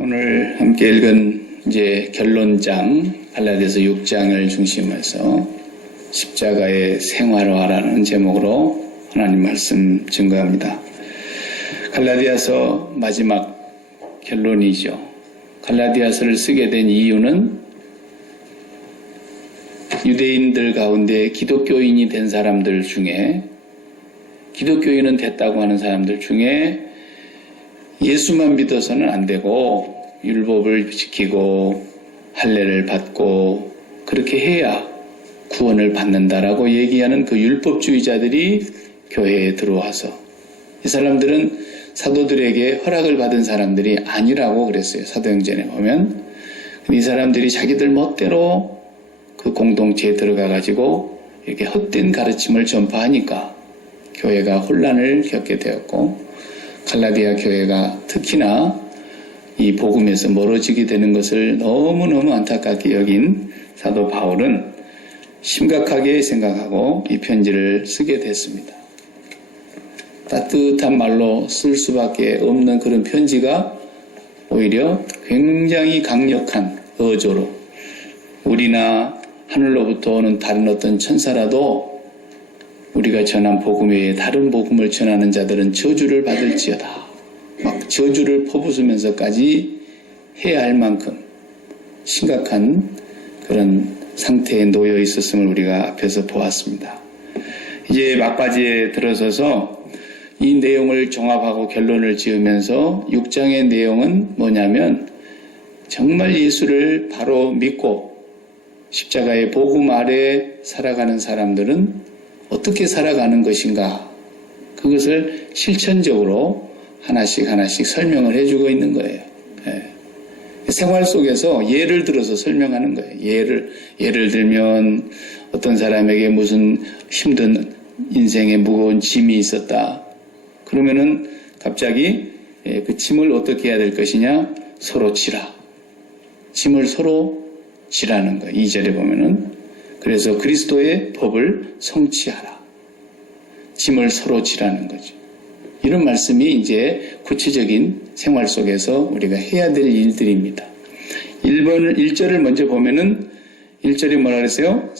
오늘 함께 읽은 이제 결론장 갈라디아서 6장을 중심해서 십자가의 생활화라는 제목으로 하나님 말씀 증거합니다. 갈라디아서 마지막 결론이죠. 갈라디아서를 쓰게 된 이유는 유대인들 가운데 기독교인이 된 사람들 중에, 기독교인은 됐다고 하는 사람들 중에 예수만 믿어서는 안 되고 율법을 지키고 할례를 받고 그렇게 해야 구원을 받는다라고 얘기하는 그 율법주의자들이 교회에 들어와서, 이 사람들은 사도들에게 허락을 받은 사람들이 아니라고 그랬어요. 사도행전에 보면. 이 사람들이 자기들 멋대로 그 공동체에 들어가가지고 이렇게 헛된 가르침을 전파하니까 교회가 혼란을 겪게 되었고, 갈라디아 교회가 특히나 이 복음에서 멀어지게 되는 것을 너무너무 안타깝게 여긴 사도 바울은 심각하게 생각하고 이 편지를 쓰게 됐습니다. 따뜻한 말로 쓸 수밖에 없는 그런 편지가 오히려 굉장히 강력한 어조로, 우리나 하늘로부터 오는 다른 어떤 천사라도 우리가 전한 복음 외에 다른 복음을 전하는 자들은 저주를 받을지어다, 막 저주를 퍼부수면서까지 해야 할 만큼 심각한 그런 상태에 놓여 있었음을 우리가 앞에서 보았습니다. 이제 막바지에 들어서서 이 내용을 종합하고 결론을 지으면서 6장의 내용은 뭐냐면, 정말 예수를 바로 믿고 십자가의 복음 아래 살아가는 사람들은 어떻게 살아가는 것인가, 그것을 실천적으로 하나씩 설명을 해주고 있는 거예요. 생활 속에서 예를 들어서 설명하는 거예요. 예를 들면 어떤 사람에게 무슨 힘든 인생에 무거운 짐이 있었다. 그러면은 갑자기 그 짐을 어떻게 해야 될 것이냐? 서로 지라. 짐을 서로 지라는 거예요. 2절에 보면은. 그래서 그리스도의 법을 성취하라. 짐을 서로 지라는 거죠. 이런 말씀이 이제 구체적인 생활 속에서 우리가 해야 될 일들입니다. 1절을 먼저 보면은 1절이 뭐라 그랬어요?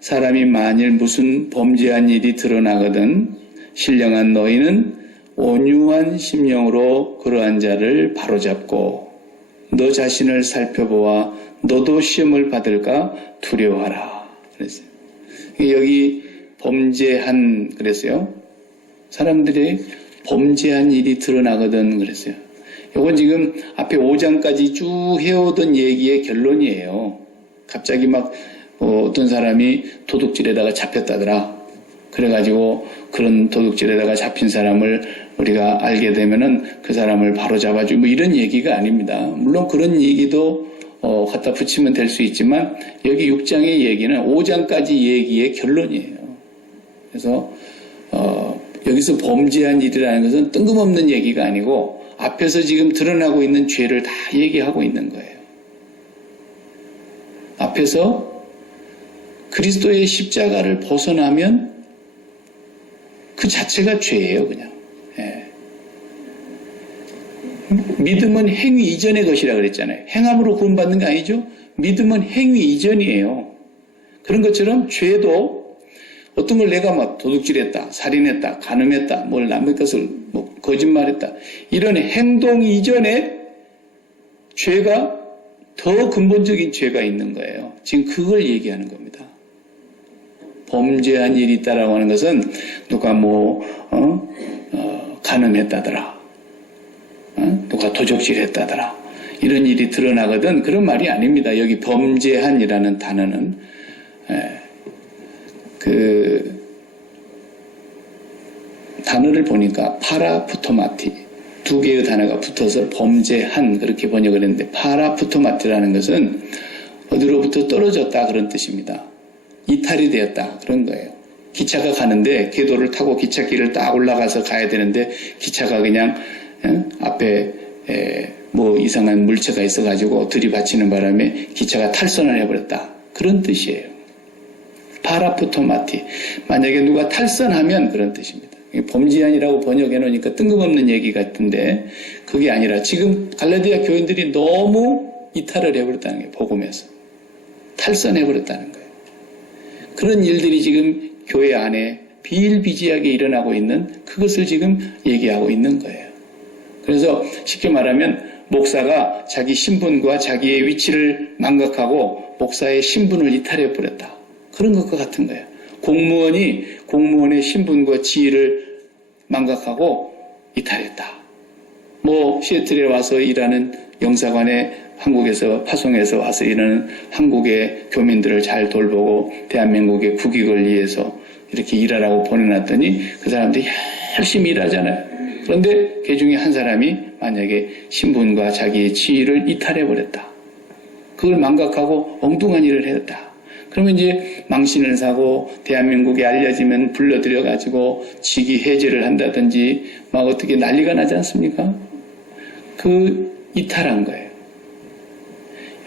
사람이 만일 무슨 범죄한 일이 드러나거든 신령한 너희는 온유한 심령으로 그러한 자를 바로잡고 너 자신을 살펴보아 너도 시험을 받을까 두려워하라. 그랬어요. 여기 범죄한 그랬어요. 사람들이 범죄한 일이 드러나거든 그랬어요. 이건 지금 앞에 5장까지 쭉 해오던 얘기의 결론이에요. 갑자기 막 어떤 사람이 도둑질에다가 잡혔다더라. 그래가지고 그런 도둑질에다가 잡힌 사람을 우리가 알게 되면은 그 사람을 바로 잡아주고 뭐 이런 얘기가 아닙니다. 물론 그런 얘기도 갖다 붙이면 될 수 있지만 여기 6장의 얘기는 5장까지 얘기의 결론이에요. 그래서 여기서 범죄한 일이라는 것은 뜬금없는 얘기가 아니고 앞에서 지금 드러나고 있는 죄를 다 얘기하고 있는 거예요. 앞에서 그리스도의 십자가를 벗어나면 그 자체가 죄예요, 그냥. 믿음은 행위 이전의 것이라 그랬잖아요. 행함으로 구원받는 게 아니죠. 믿음은 행위 이전이에요. 그런 것처럼 죄도 어떤 걸 내가 막 도둑질했다, 살인했다, 간음했다, 뭘 남의 것을 뭐 거짓말했다, 이런 행동 이전에 죄가 더 근본적인 죄가 있는 거예요. 지금 그걸 얘기하는 겁니다. 범죄한 일이 있다라고 하는 것은 누가 간음했다더라, 누가 도적질했다더라, 이런 일이 드러나거든 그런 말이 아닙니다. 여기 범죄한이라는 단어는 그 단어를 보니까 파라푸토마티, 두 개의 단어가 붙어서 범죄한 그렇게 번역을 했는데, 파라푸토마티라는 것은 어디로부터 떨어졌다 그런 뜻입니다. 이탈이 되었다 그런 거예요. 기차가 가는데 궤도를 타고 기찻길을 딱 올라가서 가야 되는데 기차가 그냥 앞에 뭐 이상한 물체가 있어가지고 들이받치는 바람에 기차가 탈선을 해버렸다 그런 뜻이에요. 파라푸토마티, 만약에 누가 탈선하면 그런 뜻입니다. 범죄한이라고 번역해 놓으니까 뜬금없는 얘기 같은데 그게 아니라 지금 갈라디아 교인들이 너무 이탈을 해버렸다는 거예요. 복음에서. 탈선해버렸다는 거예요. 그런 일들이 지금 교회 안에 비일비재하게 일어나고 있는 그것을 지금 얘기하고 있는 거예요. 그래서 쉽게 말하면 목사가 자기 신분과 자기의 위치를 망각하고 목사의 신분을 이탈해버렸다. 그런 것과 같은 거예요. 공무원이 공무원의 신분과 지위를 망각하고 이탈했다. 시애틀에 와서 일하는 영사관에 한국에서 파송해서 와서 일하는 한국의 교민들을 잘 돌보고 대한민국의 국익을 위해서 이렇게 일하라고 보내놨더니 그 사람들이 열심히 일하잖아요. 그런데 그 중에 한 사람이 만약에 신분과 자기의 지위를 이탈해버렸다. 그걸 망각하고 엉뚱한 일을 했다. 그러면 이제 망신을 사고 대한민국에 알려지면 불러들여가지고 직위 해제를 한다든지 막 어떻게 난리가 나지 않습니까? 이탈한 거예요.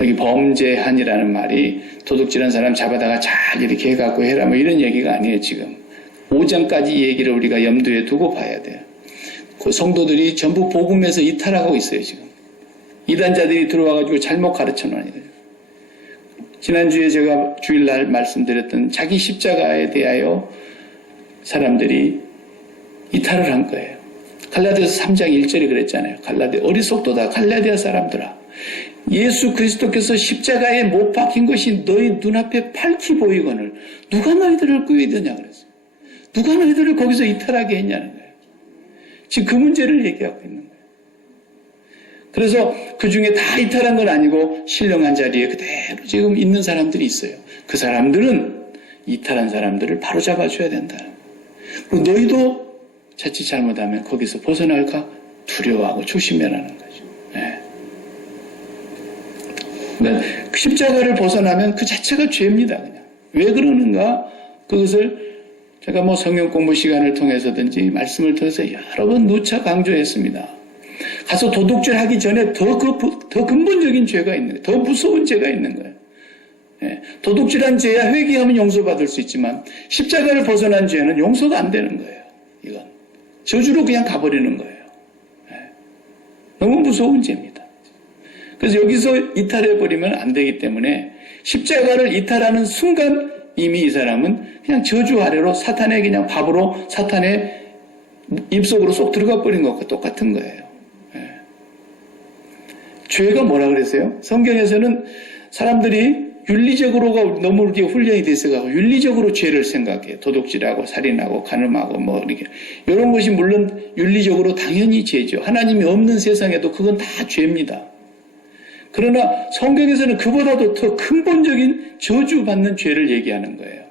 여기 범죄한이라는 말이 도둑질한 사람 잡아다가 잘 이렇게 해갖고 해라 이런 얘기가 아니에요. 지금 5장까지 얘기를 우리가 염두에 두고 봐야 돼요. 그 성도들이 전부 복음에서 이탈하고 있어요. 지금 이단자들이 들어와가지고 잘못 가르쳐놓은 거예요. 지난주에 제가 주일날 말씀드렸던 자기 십자가에 대하여 사람들이 이탈을 한 거예요. 갈라디아서 3장 1절이 그랬잖아요. 어리석도다 갈라디아 사람들아, 예수 그리스도께서 십자가에 못 박힌 것이 너희 눈앞에 밝히 보이거늘 누가 너희들을 끄이드냐 그랬어요. 누가 너희들을 거기서 이탈하게 했냐는 거예요. 지금 그 문제를 얘기하고 있는 거예요. 그래서 그 중에 다 이탈한 건 아니고 신령한 자리에 그대로 지금 있는 사람들이 있어요. 그 사람들은 이탈한 사람들을 바로잡아줘야 된다. 그리고 너희도 자칫 잘못하면 거기서 벗어날까 두려워하고 조심해라는 거죠. 네. 그러니까 십자가를 벗어나면 그 자체가 죄입니다. 그냥. 왜 그러는가? 그것을 제가 성경 공부 시간을 통해서든지 말씀을 통해서 여러 번 누차 강조했습니다. 가서 도둑질 하기 전에 더 근본적인 죄가 있는 거예요. 더 무서운 죄가 있는 거예요. 예, 도둑질한 죄야 회개하면 용서받을 수 있지만 십자가를 벗어난 죄는 용서가 안 되는 거예요. 이건 저주로 그냥 가버리는 거예요. 예, 너무 무서운 죄입니다. 그래서 여기서 이탈해버리면 안 되기 때문에 십자가를 이탈하는 순간 이미 이 사람은 그냥 저주 아래로 사탄의 그냥 밥으로 사탄의 입속으로 쏙 들어가 버린 것과 똑같은 거예요. 예. 죄가 뭐라 그랬어요? 성경에서는 사람들이 윤리적으로가 너무 이렇게 훈련이 돼 있어가지고 윤리적으로 죄를 생각해요. 도둑질하고 살인하고 간음하고 이렇게 이런 것이 물론 윤리적으로 당연히 죄죠. 하나님이 없는 세상에도 그건 다 죄입니다. 그러나 성경에서는 그보다도 더 근본적인 저주받는 죄를 얘기하는 거예요.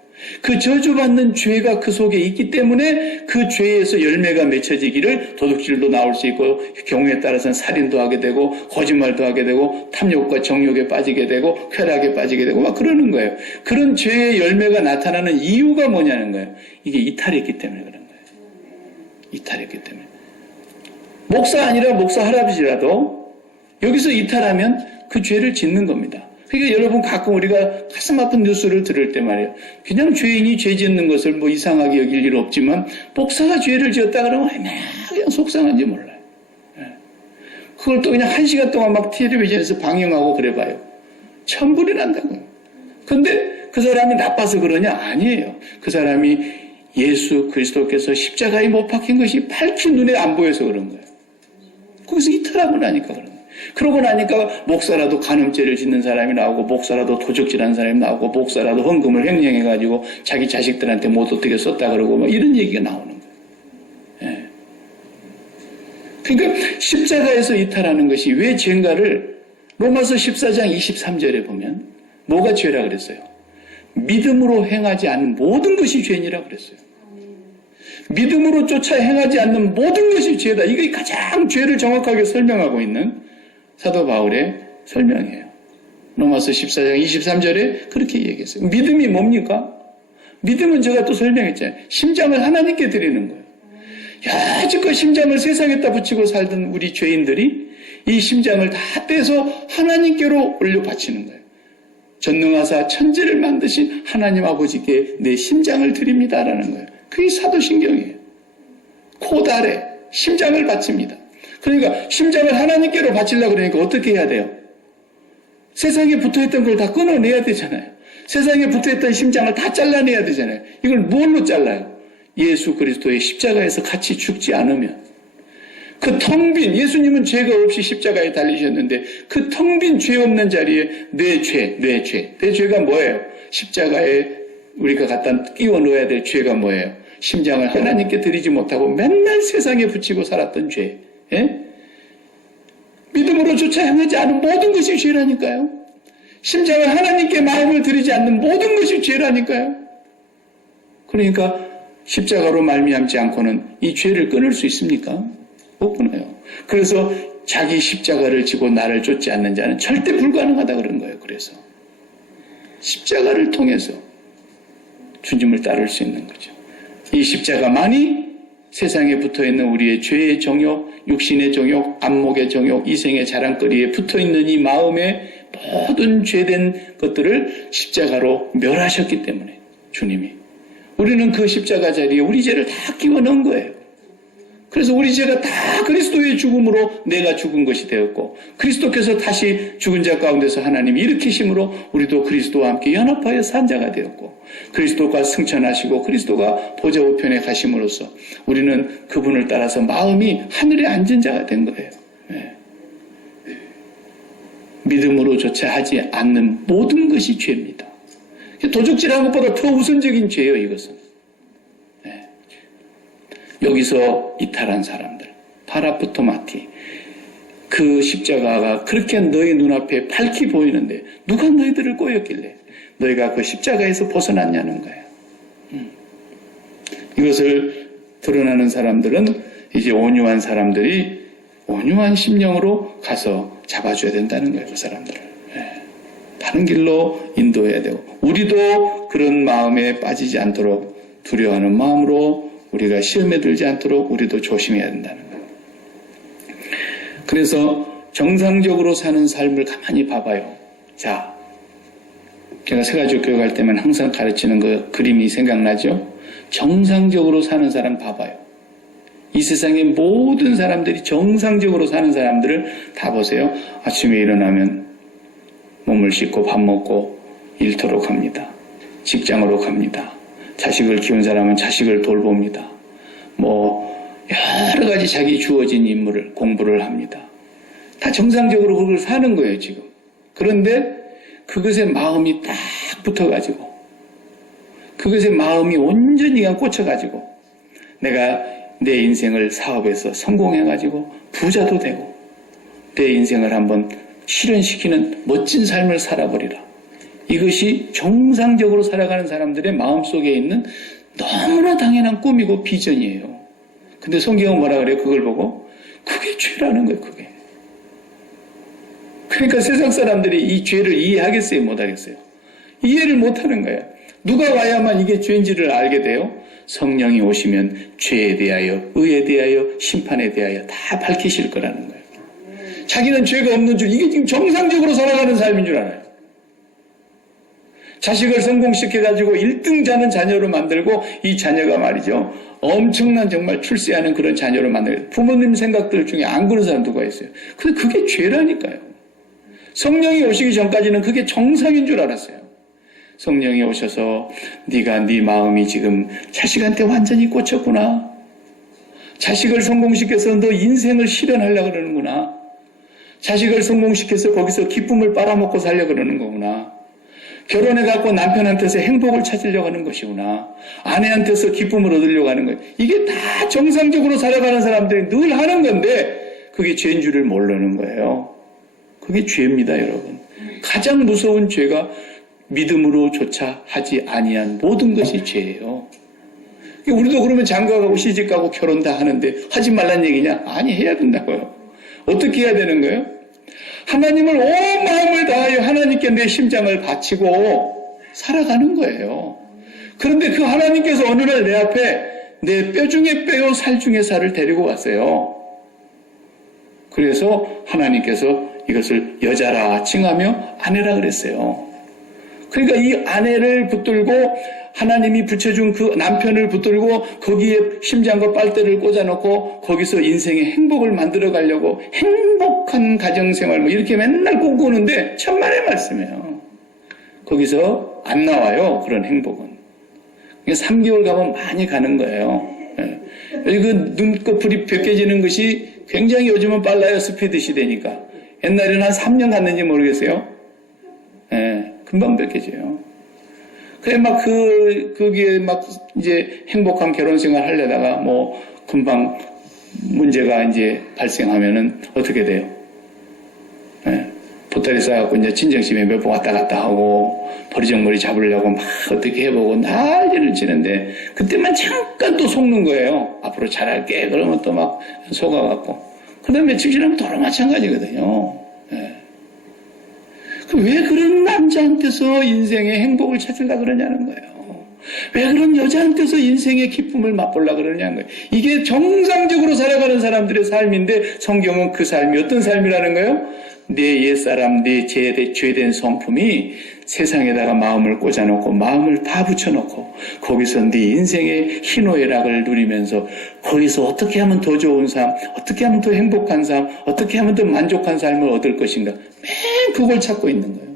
그 저주받는 죄가 그 속에 있기 때문에 그 죄에서 열매가 맺혀지기를 도둑질도 나올 수 있고 경우에 따라서는 살인도 하게 되고 거짓말도 하게 되고 탐욕과 정욕에 빠지게 되고 쾌락에 빠지게 되고 막 그러는 거예요. 그런 죄의 열매가 나타나는 이유가 뭐냐는 거예요. 이게 이탈했기 때문에 그런 거예요. 이탈했기 때문에. 목사 아니라 목사 할아버지라도 여기서 이탈하면 그 죄를 짓는 겁니다. 그러니까 여러분 가끔 우리가 가슴 아픈 뉴스를 들을 때 말이에요. 그냥 죄인이 죄 짓는 것을 이상하게 여길 일 없지만 목사가 죄를 지었다 그러면 그냥 속상한지 몰라요. 그걸 또 그냥 1시간 동안 막 텔레비전에서 방영하고 그래봐요. 천불이 난다고요. 근데 그 사람이 나빠서 그러냐? 아니에요. 그 사람이 예수 그리스도께서 십자가에 못 박힌 것이 밝히 눈에 안 보여서 그런 거예요. 거기서 이탈하고 나니까 그런 거예요. 그러고 나니까 목사라도 간음죄를 짓는 사람이 나오고 목사라도 도적질하는 사람이 나오고 목사라도 헌금을 횡령해가지고 자기 자식들한테 못 어떻게 썼다 그러고 이런 얘기가 나오는 거예요. 예. 그러니까 십자가에서 이탈하는 것이 왜 죄인가를 로마서 14장 23절에 보면 뭐가 죄라 그랬어요? 믿음으로 행하지 않는 모든 것이 죄인이라 그랬어요. 믿음으로 쫓아 행하지 않는 모든 것이 죄다. 이게 가장 죄를 정확하게 설명하고 있는 사도 바울의 설명이에요. 로마서 14장 23절에 그렇게 얘기했어요. 믿음이 뭡니까? 믿음은 제가 또 설명했잖아요. 심장을 하나님께 드리는 거예요. 여지껏 심장을 세상에다 붙이고 살던 우리 죄인들이 이 심장을 다 떼서 하나님께로 올려 바치는 거예요. 전능하사 천지를 만드신 하나님 아버지께 내 심장을 드립니다라는 거예요. 그게 사도신경이에요. 코달에 심장을 바칩니다. 그러니까 심장을 하나님께로 바치려고 그러니까 어떻게 해야 돼요? 세상에 붙어있던 걸 다 끊어내야 되잖아요. 세상에 붙어있던 심장을 다 잘라내야 되잖아요. 이걸 뭘로 잘라요? 예수 그리스도의 십자가에서 같이 죽지 않으면. 그 텅 빈, 예수님은 죄가 없이 십자가에 달리셨는데 그 텅 빈 죄 없는 자리에 내 죄가 뭐예요? 십자가에 우리가 갖다 끼워 넣어야 될 죄가 뭐예요? 심장을 하나님께 드리지 못하고 맨날 세상에 붙이고 살았던 죄. 예? 믿음으로조차 행하지 않은 모든 것이 죄라니까요. 심장을 하나님께 마음을 드리지 않는 모든 것이 죄라니까요. 그러니까 십자가로 말미암지 않고는 이 죄를 끊을 수 있습니까? 못 끊어요. 그래서 자기 십자가를 지고 나를 쫓지 않는 자는 절대 불가능하다 그런 거예요. 그래서 십자가를 통해서 주님을 따를 수 있는 거죠. 이 십자가만이 세상에 붙어있는 우리의 죄의 정욕, 육신의 정욕, 안목의 정욕, 이생의 자랑거리에 붙어있는 이 마음의 모든 죄된 것들을 십자가로 멸하셨기 때문에 주님이 우리는 그 십자가 자리에 우리 죄를 다 끼워 넣은 거예요. 그래서 우리 죄가 다 그리스도의 죽음으로 내가 죽은 것이 되었고 그리스도께서 다시 죽은 자 가운데서 하나님이 일으키심으로 우리도 그리스도와 함께 연합하여 산 자가 되었고 그리스도가 승천하시고 그리스도가 보좌 우편에 가심으로써 우리는 그분을 따라서 마음이 하늘에 앉은 자가 된 거예요. 네. 믿음으로조차 하지 않는 모든 것이 죄입니다. 도적질하는 것보다 더 우선적인 죄예요. 이것은. 네. 여기서 이탈한 사람들 파라푸토마티 그 십자가가 그렇게 너희 눈앞에 밝히 보이는데 누가 너희들을 꼬였길래 너희가 그 십자가에서 벗어났냐는 거예요. 이것을 드러나는 사람들은 이제 온유한 사람들이 온유한 심령으로 가서 잡아줘야 된다는 거예요. 그 사람들을. 네. 다른 길로 인도해야 되고 우리도 그런 마음에 빠지지 않도록 두려워하는 마음으로 우리가 시험에 들지 않도록 우리도 조심해야 된다는 거예요. 그래서 정상적으로 사는 삶을 가만히 봐봐요. 자, 제가 세가지고 교육할 때만 항상 가르치는 그 그림이 생각나죠? 정상적으로 사는 사람 봐봐요. 이 세상의 모든 사람들이 정상적으로 사는 사람들을 다 보세요. 아침에 일어나면 몸을 씻고 밥 먹고 일터로 갑니다. 직장으로 갑니다. 자식을 키운 사람은 자식을 돌봅니다. 여러 가지 자기 주어진 임무를 공부를 합니다. 다 정상적으로 그걸 사는 거예요, 지금. 그런데 그것에 마음이 딱 붙어가지고 그것에 마음이 온전히 꽂혀가지고 내가 내 인생을 사업에서 성공해가지고 부자도 되고 내 인생을 한번 실현시키는 멋진 삶을 살아버리라. 이것이 정상적으로 살아가는 사람들의 마음속에 있는 너무나 당연한 꿈이고 비전이에요. 근데 성경은 뭐라 그래요? 그걸 보고 그게 죄라는 거예요. 그게. 그러니까 세상 사람들이 이 죄를 이해하겠어요? 못하겠어요? 이해를 못하는 거예요. 누가 와야만 이게 죄인지를 알게 돼요? 성령이 오시면 죄에 대하여, 의에 대하여, 심판에 대하여 다 밝히실 거라는 거예요. 자기는 죄가 없는 줄, 이게 지금 정상적으로 살아가는 삶인 줄 알아요. 자식을 성공시켜가지고 1등자는 자녀로 만들고 이 자녀가 말이죠. 엄청난 정말 출세하는 그런 자녀로 만들고 부모님 생각들 중에 안 그런 사람 누가 있어요. 근데 그게 죄라니까요. 성령이 오시기 전까지는 그게 정상인 줄 알았어요. 성령이 오셔서 네가 네 마음이 지금 자식한테 완전히 꽂혔구나. 자식을 성공시켜서 너 인생을 실현하려고 그러는구나. 자식을 성공시켜서 거기서 기쁨을 빨아먹고 살려고 그러는 거구나. 결혼해갖고 남편한테서 행복을 찾으려고 하는 것이구나. 아내한테서 기쁨을 얻으려고 하는 거예요. 이게 다 정상적으로 살아가는 사람들이 늘 하는 건데 그게 죄인 줄을 모르는 거예요. 그게 죄입니다, 여러분. 가장 무서운 죄가 믿음으로조차 하지 아니한 모든 것이 죄예요. 우리도 그러면 장가가고 시집가고 결혼 다 하는데 하지 말란 얘기냐? 아니, 해야 된다고요. 어떻게 해야 되는 거예요? 하나님을 온 마음을 다하여 하나님께 내 심장을 바치고 살아가는 거예요. 그런데 그 하나님께서 어느 날 내 앞에 내 뼈 중에 뼈요 살 중에 살을 데리고 왔어요. 그래서 하나님께서 이것을 여자라 칭하며 아내라 그랬어요. 그러니까 이 아내를 붙들고 하나님이 붙여준 그 남편을 붙들고 거기에 심장과 빨대를 꽂아놓고 거기서 인생의 행복을 만들어 가려고 행복한 가정생활 뭐 이렇게 맨날 꿈꾸는데 천만의 말씀이에요. 거기서 안 나와요. 그런 행복은. 3개월 가면 많이 가는 거예요. 그 눈꺼풀이 벗겨지는 것이 굉장히 요즘은 빨라요. 스피드 시대니까. 옛날에는 한 3년 갔는지 모르겠어요. 금방 벗겨져요. 그래, 거기에 이제 행복한 결혼 생활 하려다가 금방 문제가 이제 발생하면은 어떻게 돼요? 보따리 싸갖고 이제 친정집에 몇 번 왔다 갔다 하고, 버리정머리 잡으려고 막 어떻게 해보고 난리를 치는데, 그때만 잠깐 또 속는 거예요. 앞으로 잘할게. 그러면 또 막 속아갖고. 그 다음에 며칠 지나면 또 마찬가지거든요. 왜 그런 남자한테서 인생의 행복을 찾으려고 그러냐는 거예요. 왜 그런 여자한테서 인생의 기쁨을 맛보려고 그러냐는 거예요. 이게 정상적으로 살아가는 사람들의 삶인데 성경은 그 삶이 어떤 삶이라는 거예요? 내 옛사람, 내 죄된 성품이 세상에다가 마음을 꽂아놓고 마음을 다 붙여놓고 거기서 네 인생의 희노애락을 누리면서 거기서 어떻게 하면 더 좋은 삶, 어떻게 하면 더 행복한 삶, 어떻게 하면 더 만족한 삶을 얻을 것인가 맨 그걸 찾고 있는 거예요.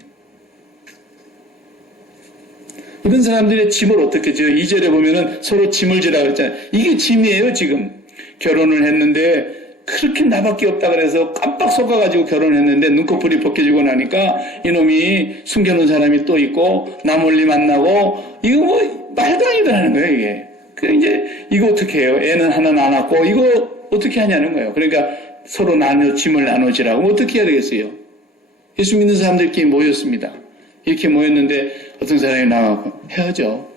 이런 사람들의 짐을 어떻게 져요? 2절에 보면은 서로 짐을 지라고 했잖아요. 이게 짐이에요. 지금 결혼을 했는데 그렇게 나밖에 없다 그래서 깜빡 속아가지고 결혼했는데 눈꺼풀이 벗겨지고 나니까 이놈이 숨겨놓은 사람이 또 있고 나 몰리 만나고 이거 말도 아니더라는 거예요. 이게 이제 이거 어떻게 해요? 애는 하나 낳았고 이거 어떻게 하냐는 거예요. 그러니까 서로 짐을 나눠지라고 어떻게 해야 되겠어요? 예수 믿는 사람들끼리 모였습니다. 이렇게 모였는데 어떤 사람이 나와서 헤어져.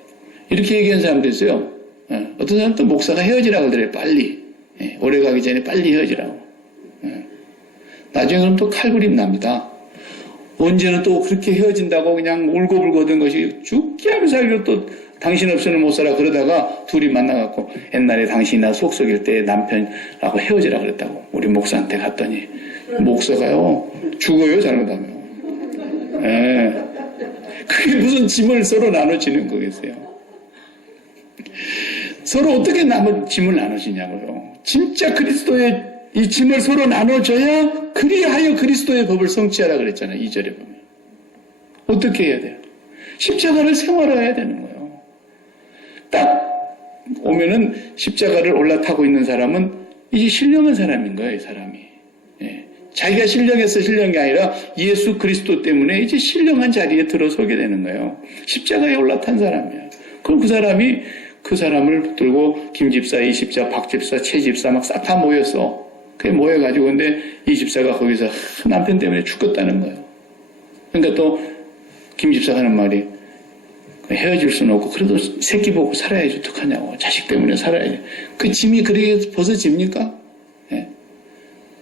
이렇게 얘기하는 사람도 있어요. 어떤 사람은 또 목사가 헤어지라고 그래요. 빨리. 오래 가기 전에 빨리 헤어지라고. 나중에 그럼 또 칼부림 납니다. 언제는 또 그렇게 헤어진다고 그냥 울고불고 하던 것이 죽게 하면서 살기로 또 당신 없이는 못 살아 그러다가 둘이 만나갖고 옛날에 당신이 나 속썩일 때 남편하고 헤어지라 그랬다고 우리 목사한테 갔더니 목사가요 죽어요 잘못하면. 그게 무슨 짐을 서로 나눠지는 거겠어요. 서로 어떻게 짐을 나눠지냐고요. 진짜 그리스도의 이 짐을 서로 나눠줘야 그리하여 그리스도의 법을 성취하라 그랬잖아요. 2절에 보면. 어떻게 해야 돼요? 십자가를 생활화해야 되는 거예요. 딱 오면은 십자가를 올라타고 있는 사람은 이제 신령한 사람인 거예요. 이 사람이. 자기가 신령해서 신령한 게 아니라 예수 그리스도 때문에 이제 신령한 자리에 들어서게 되는 거예요. 십자가에 올라탄 사람이에요. 그럼 그 사람이 그 사람을 붙들고 김 집사, 이 집사, 박 집사, 최 집사 막 싹 다 모였어. 그게 모여가지고 근데 이 집사가 거기서 남편 때문에 죽었다는 거예요. 그러니까 또 김 집사가 하는 말이 헤어질 수는 없고 그래도 새끼 보고 살아야지 어떡하냐고. 자식 때문에 살아야지. 그 짐이 그렇게 벗어집니까?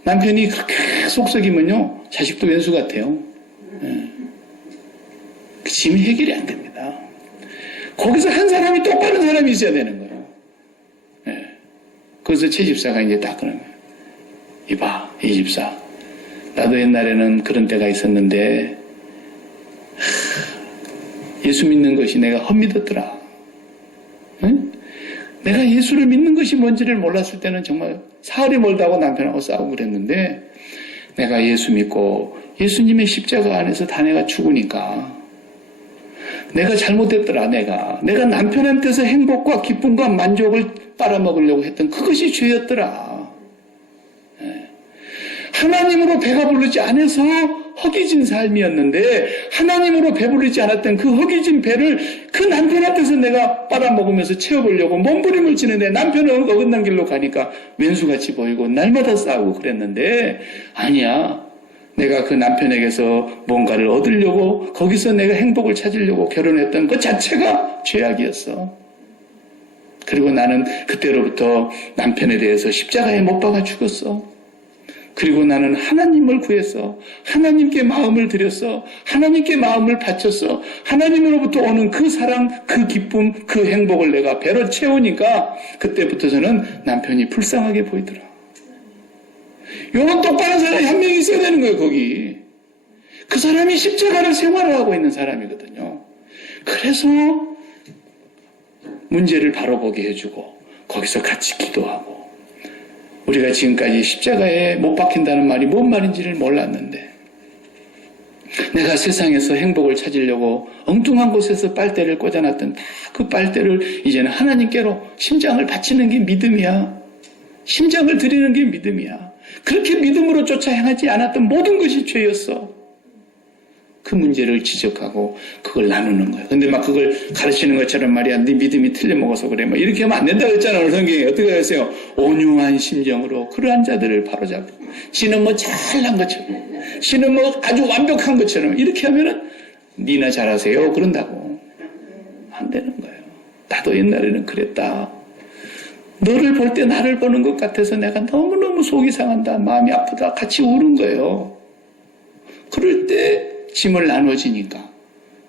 남편이 그렇게 속썩이면요 자식도 왼수 같아요. 그 짐이 해결이 안 됩니다. 거기서 한 사람이 똑바른 사람이 있어야 되는 거예요. 그래서 최 집사가 이제 딱 그러는 거예요. 이봐, 이 집사. 나도 옛날에는 그런 때가 있었는데, 예수 믿는 것이 내가 헛믿었더라. 내가 예수를 믿는 것이 뭔지를 몰랐을 때는 정말 사흘이 멀다고 남편하고 싸우고 그랬는데, 내가 예수 믿고 예수님의 십자가 안에서 다 내가 죽으니까, 내가 잘못했더라, 내가 남편한테서 행복과 기쁨과 만족을 빨아먹으려고 했던 그것이 죄였더라. 하나님으로 배가 부르지 않아서 허기진 삶이었는데 하나님으로 배부르지 않았던 그 허기진 배를 그 남편한테서 내가 빨아먹으면서 채워보려고 몸부림을 치는데 남편은 어긋난 길로 가니까 왼수같이 보이고 날마다 싸우고 그랬는데 아니야. 내가 그 남편에게서 뭔가를 얻으려고 거기서 내가 행복을 찾으려고 결혼했던 그 자체가 죄악이었어. 그리고 나는 그때로부터 남편에 대해서 십자가에 못 박아 죽었어. 그리고 나는 하나님을 구했어. 하나님께 마음을 드렸어. 하나님께 마음을 바쳤어. 하나님으로부터 오는 그 사랑, 그 기쁨, 그 행복을 내가 배로 채우니까 그때부터서는 남편이 불쌍하게 보이더라. 요런 똑바른 사람이 한 명 있어야 되는 거예요, 거기. 그 사람이 십자가를 생활을 하고 있는 사람이거든요. 그래서 문제를 바로 보게 해주고 거기서 같이 기도하고 우리가 지금까지 십자가에 못 박힌다는 말이 뭔 말인지를 몰랐는데 내가 세상에서 행복을 찾으려고 엉뚱한 곳에서 빨대를 꽂아놨던 다 그 빨대를 이제는 하나님께로 심장을 바치는 게 믿음이야. 심장을 드리는 게 믿음이야. 그렇게 믿음으로 쫓아 행하지 않았던 모든 것이 죄였어. 그 문제를 지적하고 그걸 나누는 거예요. 근데 막 그걸 가르치는 것처럼 말이야. 네 믿음이 틀려먹어서 그래. 뭐 이렇게 하면 안 된다고 했잖아요. 성경에. 어떻게 하세요? 온유한 심정으로 그러한 자들을 바로잡고 지는 뭐 잘난 것처럼 지는 뭐 아주 완벽한 것처럼 이렇게 하면은 니나 잘하세요. 그런다고. 안 되는 거예요. 나도 옛날에는 그랬다. 너를 볼 때 나를 보는 것 같아서 내가 너무너무 속이 상한다. 마음이 아프다. 같이 우는 거예요. 그럴 때 짐을 나눠지니까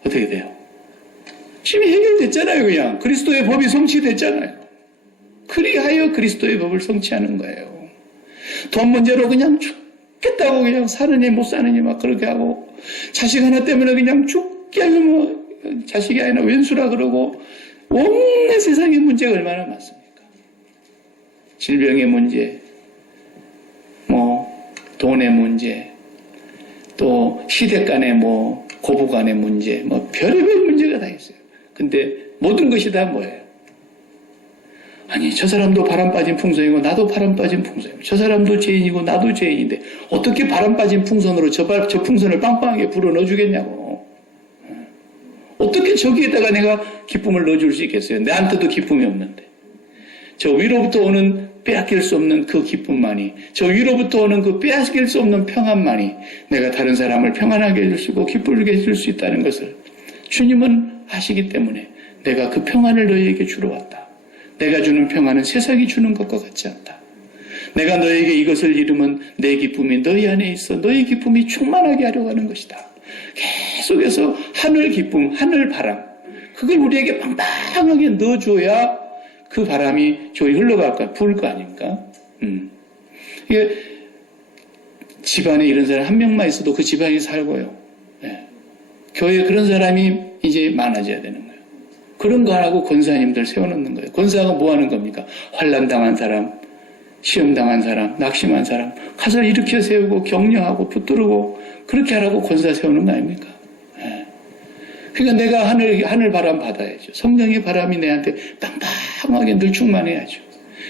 어떻게 돼요? 짐이 해결됐잖아요. 그냥 그리스도의 법이 성취됐잖아요. 그리하여 그리스도의 법을 성취하는 거예요. 돈 문제로 그냥 죽겠다고 그냥 사느니 못 사느니 막 그렇게 하고 자식 하나 때문에 그냥 죽게 하고 뭐 자식이 아니라 왼수라 그러고 온갖 세상의 문제가 얼마나 많습니까? 질병의 문제, 뭐 돈의 문제, 또 시대 간의 뭐 고부 간의 문제, 뭐 별의별 문제가 다 있어요. 근데 모든 것이 다 뭐예요? 아니 저 사람도 바람 빠진 풍선이고 나도 바람 빠진 풍선이고 저 사람도 죄인이고 나도 죄인인데 어떻게 바람 빠진 풍선으로 저 풍선을 빵빵하게 불어 넣어주겠냐고. 어떻게 저기에다가 내가 기쁨을 넣어줄 수 있겠어요? 나한테도 기쁨이 없는데. 저 위로부터 오는 빼앗길 수 없는 그 기쁨만이, 저 위로부터 오는 그 빼앗길 수 없는 평안만이 내가 다른 사람을 평안하게 해줄 수 있고 기쁘게 해줄 수 있다는 것을 주님은 아시기 때문에 내가 그 평안을 너희에게 주러 왔다. 내가 주는 평안은 세상이 주는 것과 같지 않다. 내가 너에게 이것을 이루면 내 기쁨이 너희 안에 있어 너희 기쁨이 충만하게 하려고 하는 것이다. 계속해서 하늘 기쁨, 하늘 바람 그걸 우리에게 빵빵하게 넣어줘야 그 바람이 저희 흘러갈 거, 부을 거 아닙니까? 이게 집안에 이런 사람 한 명만 있어도 그 집안이 살고요. 네. 교회에 그런 사람이 이제 많아져야 되는 거예요. 그런 거 하라고 권사님들 세워놓는 거예요. 권사가 뭐 하는 겁니까? 환난 당한 사람, 시험 당한 사람, 낙심한 사람 가서 일으켜 세우고 격려하고 붙들고 그렇게 하라고 권사 세우는 거 아닙니까? 네. 그러니까 내가 하늘 바람 받아야죠. 성령의 바람이 내한테 빵빵하게 늘 충만해야죠.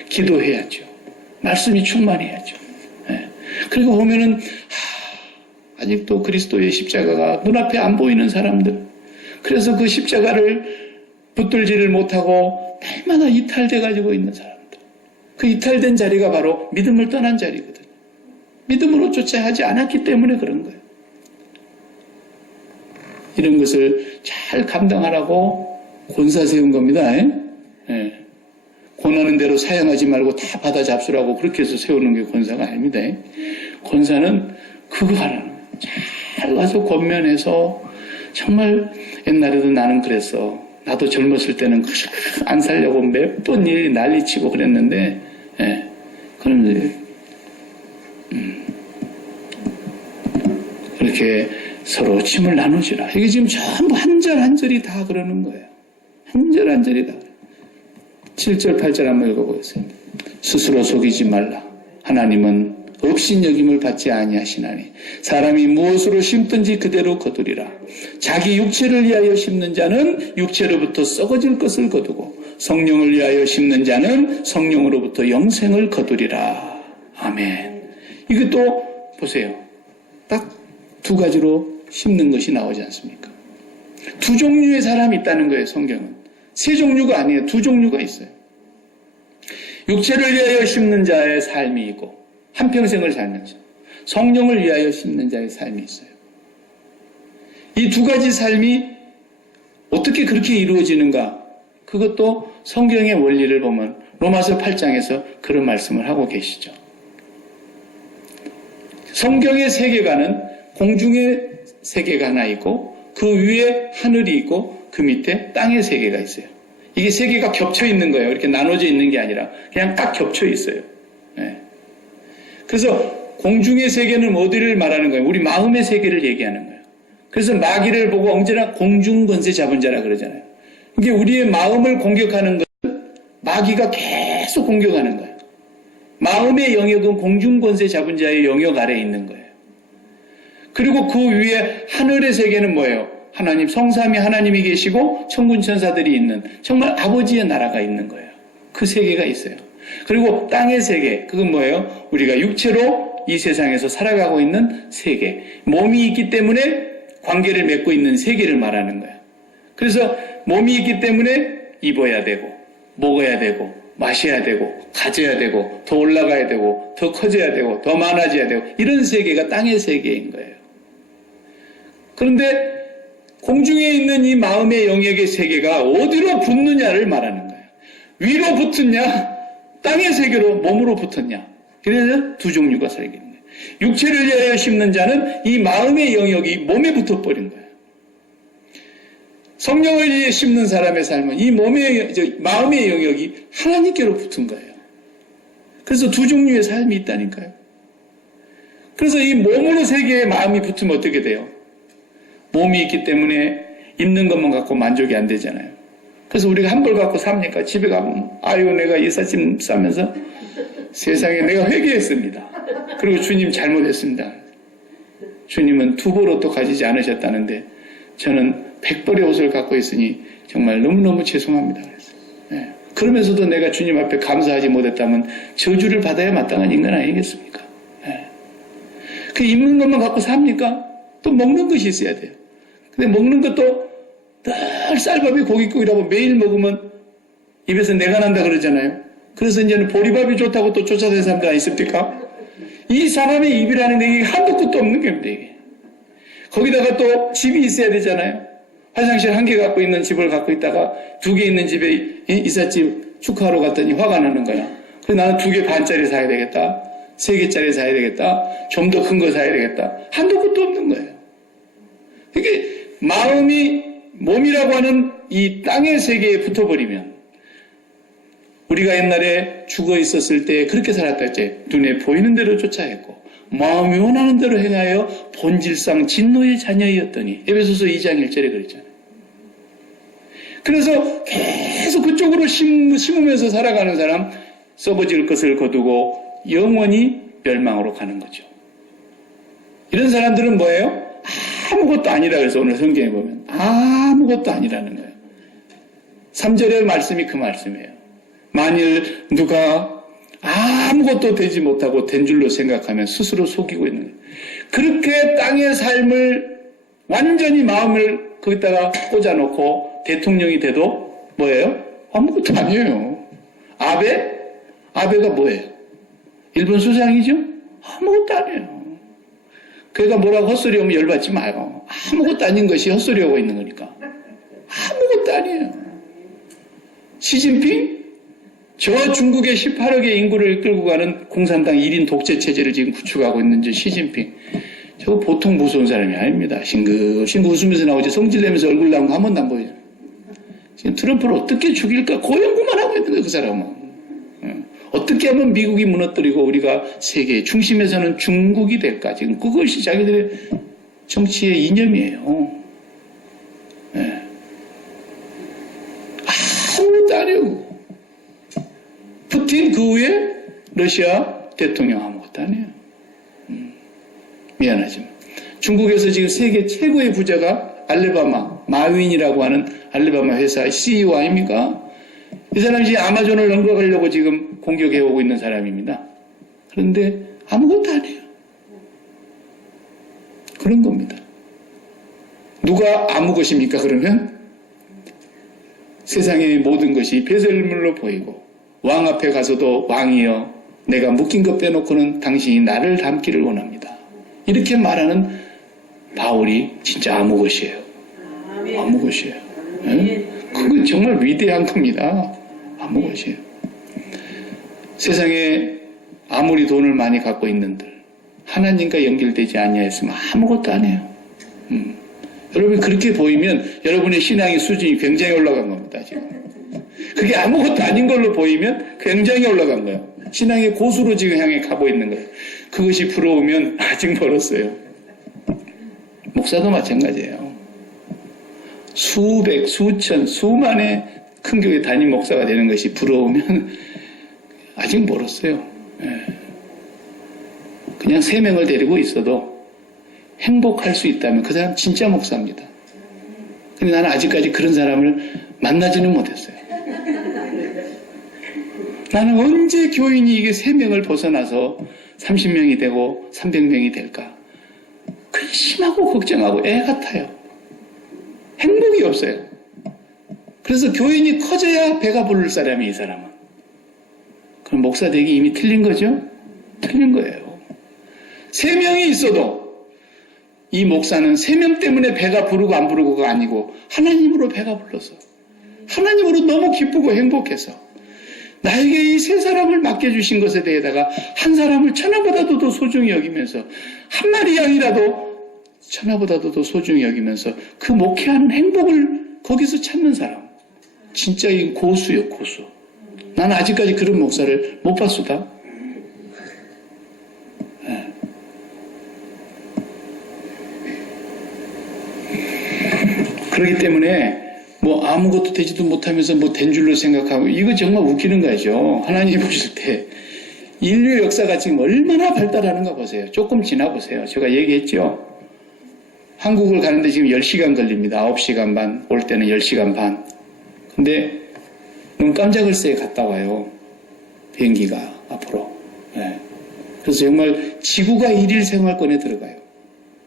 기도해야죠. 말씀이 충만해야죠. 네. 그리고 보면은 아직도 그리스도의 십자가가 눈앞에 안 보이는 사람들. 그래서 그 십자가를 붙들지를 못하고 날마다 이탈돼 가지고 있는 사람들. 그 이탈된 자리가 바로 믿음을 떠난 자리거든요. 믿음으로 쫓아 하지 않았기 때문에 그런 거예요. 이런 것을 잘 감당하라고 권사 세운 겁니다. 예. 권하는 대로 사용하지 말고 다 받아 잡수라고 그렇게 해서 세우는 게 권사가 아닙니다. 권사는 그거 하라는 거예요. 잘 와서 권면해서 정말 옛날에도 나는 그랬어. 나도 젊었을 때는 안 살려고 몇 번 일 난리치고 그랬는데 그런데 이렇게 서로 침을 나누지라. 이게 지금 전부 한 절 한 절이 다 그러는 거예요. 한 절 한 절이 다. 7절 8절 한번 읽어보겠습니다. 스스로 속이지 말라. 하나님은 업신여김을 받지 아니하시나니 사람이 무엇으로 심든지 그대로 거두리라. 자기 육체를 위하여 심는 자는 육체로부터 썩어질 것을 거두고 성령을 위하여 심는 자는 성령으로부터 영생을 거두리라. 아멘. 이것도 보세요. 딱 두 가지로 심는 것이 나오지 않습니까? 두 종류의 사람이 있다는 거예요. 성경은. 세 종류가 아니에요. 두 종류가 있어요. 육체를 위하여 심는 자의 삶이 있고 한평생을 살면서 성령을 위하여 심는 자의 삶이 있어요. 이 두 가지 삶이 어떻게 그렇게 이루어지는가? 그것도 성경의 원리를 보면 로마서 8장에서 그런 말씀을 하고 계시죠. 성경의 세계관은 공중의 세계가 하나 있고 그 위에 하늘이 있고 그 밑에 땅의 세계가 있어요. 이게 세계가 겹쳐 있는 거예요. 이렇게 나눠져 있는 게 아니라 그냥 딱 겹쳐 있어요. 네. 그래서 공중의 세계는 어디를 말하는 거예요? 우리 마음의 세계를 얘기하는 거예요. 그래서 마귀를 보고 언제나 공중권세 잡은 자라 그러잖아요. 이게 우리의 마음을 공격하는 것은 마귀가 계속 공격하는 거예요. 마음의 영역은 공중권세 잡은 자의 영역 아래에 있는 거예요. 그리고 그 위에 하늘의 세계는 뭐예요? 하나님, 성삼위 하나님이 계시고 천군 천사들이 있는 정말 아버지의 나라가 있는 거예요. 그 세계가 있어요. 그리고 땅의 세계, 그건 뭐예요? 우리가 육체로 이 세상에서 살아가고 있는 세계. 몸이 있기 때문에 관계를 맺고 있는 세계를 말하는 거예요. 그래서 몸이 있기 때문에 입어야 되고, 먹어야 되고, 마셔야 되고, 가져야 되고, 더 올라가야 되고, 더 커져야 되고, 더 많아져야 되고, 이런 세계가 땅의 세계인 거예요. 그런데 공중에 있는 이 마음의 영역의 세계가 어디로 붙느냐를 말하는 거예요. 위로 붙었냐, 땅의 세계로 몸으로 붙었냐. 그래서 두 종류가 살게 있는 거예요. 육체를 위하여 심는 자는 이 마음의 영역이 몸에 붙어버린 거예요. 성령을 위해 심는 사람의 삶은 이 마음의 영역이 하나님께로 붙은 거예요. 그래서 두 종류의 삶이 있다니까요. 그래서 이 몸으로 세계에 마음이 붙으면 어떻게 돼요? 몸이 있기 때문에 있는 것만 갖고 만족이 안 되잖아요. 그래서 우리가 한 벌 갖고 삽니까? 집에 가면 아유 내가 이삿짐 싸면서 세상에 내가 회개했습니다. 그리고 주님 잘못했습니다. 주님은 두 벌 옷도 가지지 않으셨다는데 저는 100벌의 옷을 갖고 있으니 정말 너무너무 죄송합니다. 그랬어요. 네. 그러면서도 내가 주님 앞에 감사하지 못했다면 저주를 받아야 마땅한 인간 아니겠습니까? 네. 그 입는 것만 갖고 삽니까? 또 먹는 것이 있어야 돼요. 근데 먹는 것도 늘 쌀밥이 고깃국이라고 매일 먹으면 입에서 내가 난다 그러잖아요. 그래서 이제는 보리밥이 좋다고 또 쫓아다니는 사람들 아니십니까? 이 사람의 입이라는 게 한도 끝도 없는 겁니다. 이게. 거기다가 또 집이 있어야 되잖아요. 화장실 한 개 갖고 있는 집을 갖고 있다가 두 개 있는 집에 이삿짐 축하하러 갔더니 화가 나는 거야. 그래서 나는 2개 반짜리 사야 되겠다. 3개짜리 사야 되겠다. 좀 더 큰 거 사야 되겠다. 한도 끝도 없는 거예요. 이게 마음이 몸이라고 하는 이 땅의 세계에 붙어버리면 우리가 옛날에 죽어 있었을 때 그렇게 살았다 했지. 눈에 보이는 대로 쫓아했고 마음이 원하는 대로 행하여 본질상 진노의 자녀이었더니 에베소서 2장 1절에 그랬잖아요. 그래서 계속 그쪽으로 심으면서 살아가는 사람 썩어질 것을 거두고 영원히 멸망으로 가는 거죠. 이런 사람들은 뭐예요? 아무것도 아니다. 그래서 오늘 성경에 보면 아무것도 아니라는 거예요. 3절의 말씀이 그 말씀이에요. 만일 누가 아무것도 되지 못하고 된 줄로 생각하면 스스로 속이고 있는 거예요. 그렇게 땅의 삶을 완전히 마음을 거기다가 꽂아놓고 대통령이 돼도 뭐예요? 아무것도 아니에요. 아베가 뭐예요? 일본 수상이죠? 아무것도 아니에요. 그러니까 뭐라고 헛소리 하면 열받지 마요. 아무것도 아닌 것이 헛소리하고 있는 거니까. 아무것도 아니에요. 시진핑? 저 중국의 18억의 인구를 이끌고 가는 공산당 1인 독재 체제를 지금 구축하고 있는 저 시진핑. 저거 보통 무서운 사람이 아닙니다. 싱긋 웃으면서 나오지 성질내면서 얼굴 나온 거 한 번도 안 보여요. 지금 트럼프를 어떻게 죽일까 그 연구만 하고 있는 거예요. 그 사람은. 어떻게 하면 미국이 무너뜨리고 우리가 세계의 중심에서는 중국이 될까? 지금 그것이 자기들의 정치의 이념이에요. 네. 아무것도 아니에요. 푸틴 그 후에 러시아 대통령 아무것도 아니에요. 미안하지만 중국에서 지금 세계 최고의 부자가 알리바마 마윈이라고 하는 알리바마 회사 CEO 아닙니까? 이 사람이 지금 아마존을 넘어가려고 지금 공격해오고 있는 사람입니다. 그런데 아무것도 아니에요. 그런 겁니다. 누가 아무 것입니까? 그러면 세상의 모든 것이 배설물로 보이고 왕 앞에 가서도 왕이여 내가 묶인 것 빼놓고는 당신이 나를 닮기를 원합니다. 이렇게 말하는 바울이 진짜 아무 것이에요. 아무 것이에요. 네? 그건 정말 위대한 겁니다. 아무 것이에요. 세상에 아무리 돈을 많이 갖고 있는들 하나님과 연결되지 아니하였으면 아무것도 아니에요. 여러분 그렇게 보이면 여러분의 신앙의 수준이 굉장히 올라간 겁니다. 지금. 그게 아무것도 아닌 걸로 보이면 굉장히 올라간 거예요. 신앙의 고수로 지금 향해 가고 있는 거예요. 그것이 부러우면 아직 멀었어요. 목사도 마찬가지예요. 수백, 수천, 수만의 큰 교회 담임 목사가 되는 것이 부러우면 아직 멀었어요. 그냥 3명을 데리고 있어도 행복할 수 있다면 그 사람 진짜 목사입니다. 근데 나는 아직까지 그런 사람을 만나지는 못했어요. 나는 언제 교인이 이게 3명을 벗어나서 30명이 되고 300명이 될까? 근심하고 걱정하고 애 같아요. 행복이 없어요. 그래서 교인이 커져야 배가 부를 사람이 이 사람은. 그럼 목사 되기 이미 틀린 거죠? 틀린 거예요. 3명이 있어도 이 목사는 3명 때문에 배가 부르고 안 부르고가 아니고 하나님으로 배가 불러서 하나님으로 너무 기쁘고 행복해서 나에게 이 3사람을 맡겨주신 것에 대해다가 한 사람을 천하보다도 더 소중히 여기면서 한 마리 양이라도 천하보다도 더 소중히 여기면서 그 목회하는 행복을 거기서 찾는 사람. 진짜 이 고수요, 고수. 나는 아직까지 그런 목사를 못 봤수다. 네. 그렇기 때문에 뭐 아무것도 되지도 못하면서 뭐 된 줄로 생각하고 이거 정말 웃기는 거죠. 하나님 보실 때 인류 역사가 지금 얼마나 발달하는가 보세요. 조금 지나보세요. 제가 얘기했죠. 한국을 가는데 지금 10시간 걸립니다. 9시간 반, 올 때는 10시간 반. 근데 너무 깜짝을 새에 갔다 와요. 비행기가 앞으로. 네. 그래서 정말 지구가 일일 생활권에 들어가요.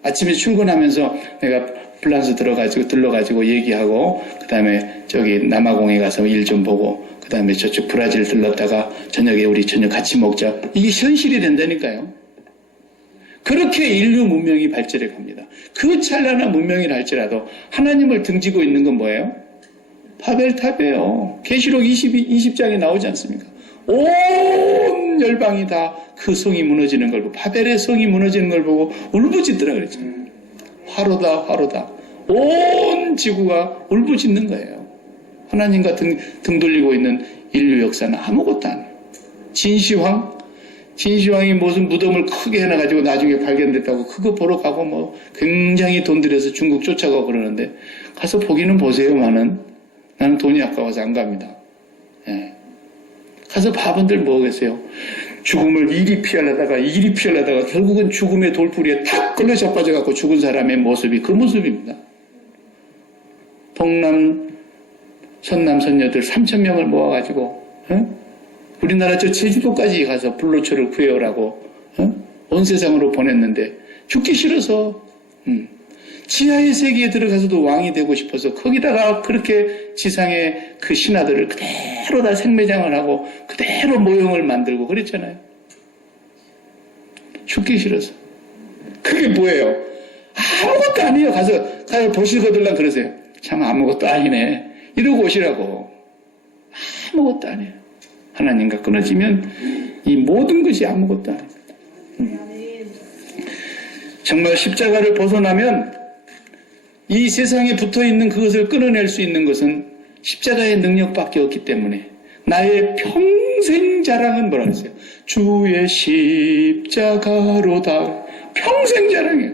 아침에 출근하면서 내가 프랑스 들러가지고 얘기하고, 그 다음에 저기 남아공에 가서 일 좀 보고, 그 다음에 저쪽 브라질 들렀다가 저녁에 우리 저녁 같이 먹자. 이게 현실이 된다니까요. 그렇게 인류 문명이 발전해 갑니다. 그 찬란한 문명이라 할지라도 하나님을 등지고 있는 건 뭐예요? 바벨탑이에요. 계시록 20장에 나오지 않습니까? 온 열방이 다 그 성이 무너지는 걸 보고, 바벨의 성이 무너지는 걸 보고 울부짖더라 그랬잖아요. 화로다, 화로다. 온 지구가 울부짖는 거예요. 하나님과 등 돌리고 있는 인류 역사는 아무것도 안 해요. 진시황이 무슨 무덤을 크게 해놔가지고 나중에 발견됐다고 그거 보러 가고 뭐 굉장히 돈 들여서 중국 쫓아가고 그러는데 가서 보기는 보세요만은 나는 돈이 아까워서 안 갑니다. 예. 가서 바본들 뭐겠어요? 죽음을 이리 피하려다가 결국은 죽음의 돌부리에 탁 걸려 자빠져갖고 죽은 사람의 모습이 그 모습입니다. 동남, 선남, 선녀들 3,000명을 모아가지고 우리나라 저 제주도까지 가서 불로초를 구해오라고 온 세상으로 보냈는데 죽기 싫어서 지하의 세계에 들어가서도 왕이 되고 싶어서 거기다가 그렇게 지상의 그 신하들을 그대로 다 생매장을 하고 그대로 모형을 만들고 그랬잖아요. 죽기 싫어서. 그게 뭐예요? 아무것도 아니에요. 가서 보시거들랑 그러세요. 참 아무것도 아니네. 이러고 오시라고. 아무것도 아니에요. 하나님과 끊어지면 이 모든 것이 아무것도 아닙니다. 정말 십자가를 벗어나면 이 세상에 붙어있는 그것을 끊어낼 수 있는 것은 십자가의 능력밖에 없기 때문에 나의 평생 자랑은 뭐라 그랬어요? 주의 십자가로다. 평생 자랑이에요.